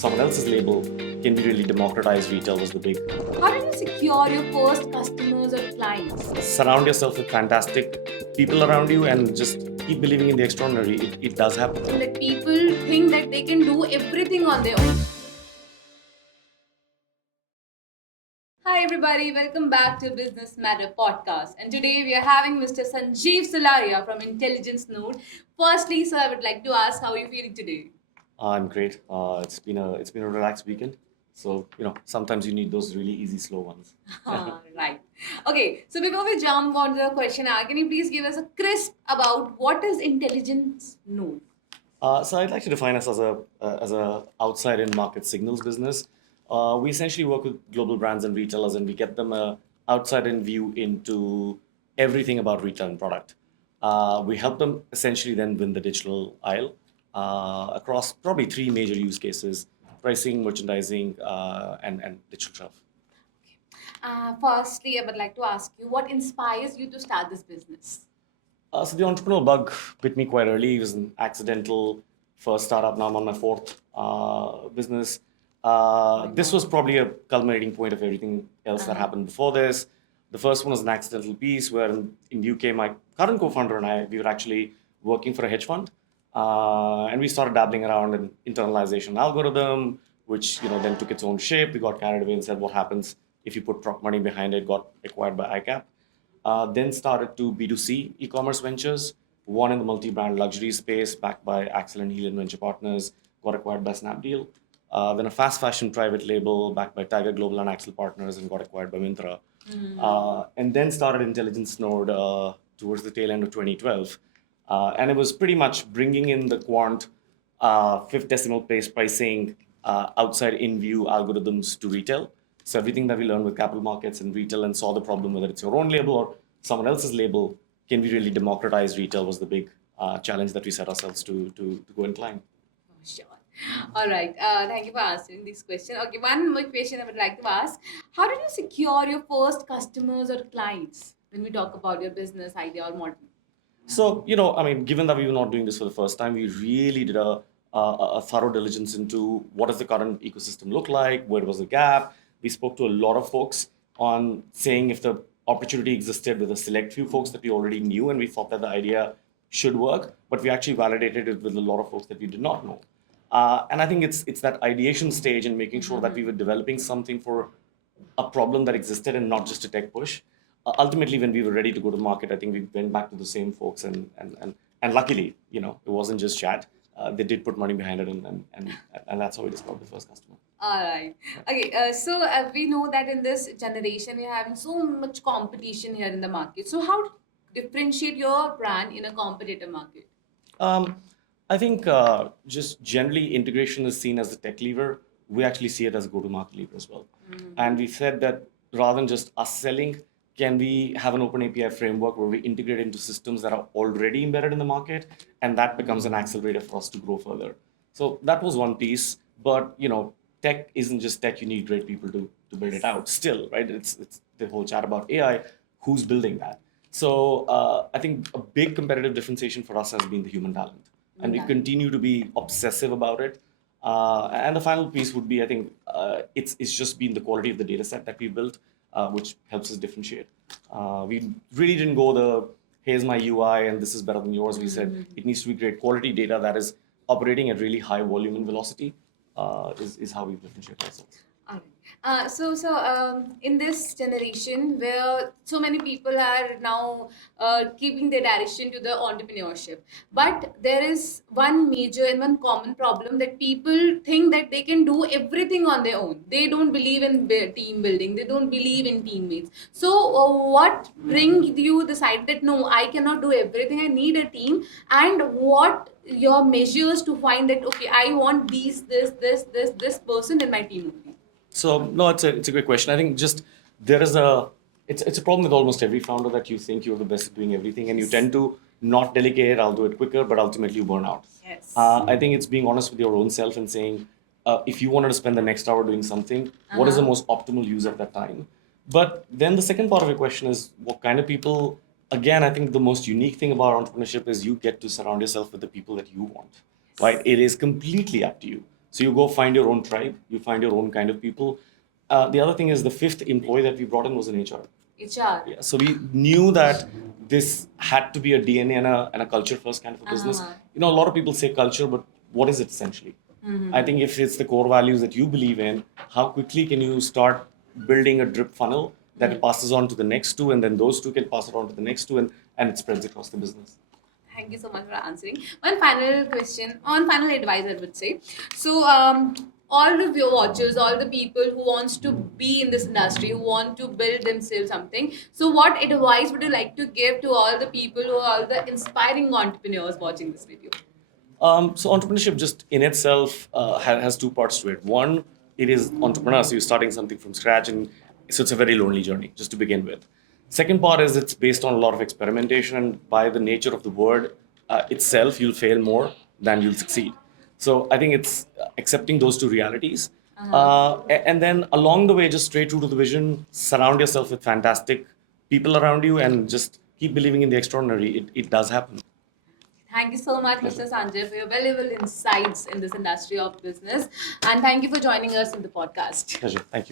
someone else's label, can we really democratize retail was the big. How did you secure your first customers or clients? Surround yourself with fantastic people around you and just keep believing in the extraordinary. It does happen. That people think that they can do everything on their own. Hi everybody, welcome back to Business Matter podcast. And today we are having Mr. Sanjeev Sularia from Intelligence Node. Firstly, sir, I would like to ask how are you feeling today? I'm great. It's been a relaxed weekend, so sometimes you need those really easy, slow ones. Right. Okay, so before we jump on to the question, can you please give us a crisp about what is Intelligence Node? So I'd like to define us as a outside in market signals business. We essentially work with global brands and retailers, and we get them a outside in view into everything about retail and product. We help them essentially then win the digital aisle across probably three major use cases: pricing, merchandising, and digital shelf. Firstly, I would like to ask you what inspires you to start this business? So the entrepreneurial bug bit me quite early. It was an accidental first startup. Now I'm on my fourth business. This was probably a culminating point of everything else that happened before this. The first one was an accidental piece where in UK, my current co-founder and I, we were actually working for a hedge fund. And we started dabbling around in internalization algorithm, which then took its own shape. We got carried away and said, what happens if you put money behind it? Got acquired by ICAP. Then started to B2C e-commerce ventures, one in the multi-brand luxury space backed by Axel and Helion Venture Partners, got acquired by Snapdeal. Then a fast fashion private label backed by Tiger Global and Axel Partners and got acquired by Myntra. And then started Intelligence Node towards the tail end of 2012. And it was pretty much bringing in the quant fifth decimal place pricing outside in view algorithms to retail. So everything that we learned with capital markets and retail and saw the problem, whether it's your own label or someone else's label, can we really democratize retail was the big challenge that we set ourselves to go and climb. Sure. All right. Thank you for answering this question. Okay, one more question I would like to ask. How did you secure your first customers or clients when we talk about your business idea or model? So, given that we were not doing this for the first time, we really did a thorough diligence into what does the current ecosystem look like, where was the gap. We spoke to a lot of folks on saying if the opportunity existed with a select few folks that we already knew and we thought that the idea should work, but we actually validated it with a lot of folks that we did not know. And I think it's that ideation stage and making sure that we were developing something for a problem that existed and not just a tech push. Ultimately, when we were ready to go to market, I think we went back to the same folks, and luckily, it wasn't just chat. They did put money behind it, and that's how we discovered the first customer. All right. Okay. So we know that in this generation we're having so much competition here in the market. So how to differentiate your brand in a competitive market? Um, I think just generally integration is seen as the tech lever. We actually see it as a go-to-market lever as well. And we said that rather than just us selling, can we have an open API framework where we integrate into systems that are already embedded in the market, and that becomes an accelerator for us to grow further. So that was one piece, but tech isn't just tech. You need great people to build it out. Still, right? It's the whole chat about AI. Who's building that? So I think a big competitive differentiation for us has been the human talent, and we continue to be obsessive about it. And the final piece would be, I think, it's just been the quality of the data set that we built, which helps us differentiate. We really didn't go the here's my UI and this is better than yours. We said it needs to be great quality data that is operating at really high volume and velocity. Is how we differentiate ourselves. All right. In this generation where so many people are now keeping their direction to the entrepreneurship, but there is one major and one common problem that people think that they can do everything on their own. They don't believe in team building. They don't believe in teammates. So, what brings you decide that no, I cannot do everything. I need a team, and what your measures to find that okay, I want this person in my team only. So no, it's a great question. I think just there is it's a problem with almost every founder that you think you're the best at doing everything, and you tend to not delegate. I'll do it quicker, but ultimately you burn out. Yes. I think it's being honest with your own self and saying, if you wanted to spend the next hour doing something, what is the most optimal use of that time? But then the second part of your question is what kind of people. Again, I think the most unique thing about entrepreneurship is you get to surround yourself with the people that you want. Right? It is completely up to you. So you go find your own tribe, you find your own kind of people. The other thing is the fifth employee that we brought in was an HR. HR. Yeah, so we knew that this had to be a DNA and a culture first kind of a business. Uh-huh. You know, a lot of people say culture, but what is it essentially? I think if it's the core values that you believe in, how quickly can you start building a drip funnel that it passes on to the next two, and then those two can pass it on to the next two, and it spreads across the business. Thank you so much for answering. One final question, on final advice, I would say. So, all of your watchers, all the people who wants to be in this industry, who want to build themselves something. So, what advice would you like to give to all the people who are all the inspiring entrepreneurs watching this video? So entrepreneurship just in itself has two parts to it. One, it is entrepreneur, so you're starting something from scratch, and so it's a very lonely journey just to begin with. Second part is it's based on a lot of experimentation, and by the nature of the word itself, you'll fail more than you'll succeed. So I think it's accepting those two realities, and then along the way, just stay true to the vision. Surround yourself with fantastic people around you, and just keep believing in the extraordinary. It does happen. Thank you so much, Mr. Sanjeev, for your valuable insights in this industry of business. And thank you for joining us in the podcast. Pleasure. Thank you.